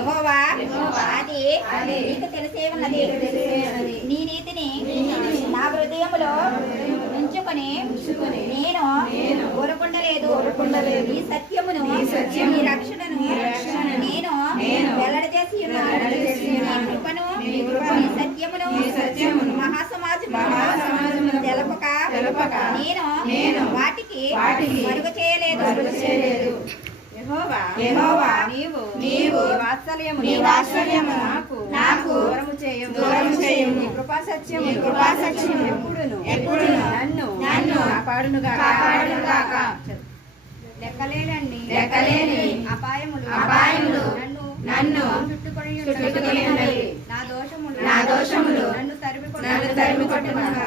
యెహోవా అది నీకు తెలిసే ఉన్నది. నీ నీతిని నా హృదయములో ఉంచుకొని నేను ఊరకుండలేదు. ఈ సత్యమును ఈ రక్షణను నేను వెల్లడి చేసి ఉన్నాను. నీ కృపను ఈ సత్యమును మహాసమాజము తెలపక నేను వాటికి మరుగు చేయలేదు. యెహోవా నీవు నీ వాత్సల్యము నాకు దూరము చేయము. నీ కృపా సత్యము ఎప్పుడును నన్ను కాపాడునుగాక. లెక్కలేని అపాయములు నన్ను చుట్టుకొని ఉన్నవి. నా దోషములు నన్ను తరిమి కొట్టునుగా.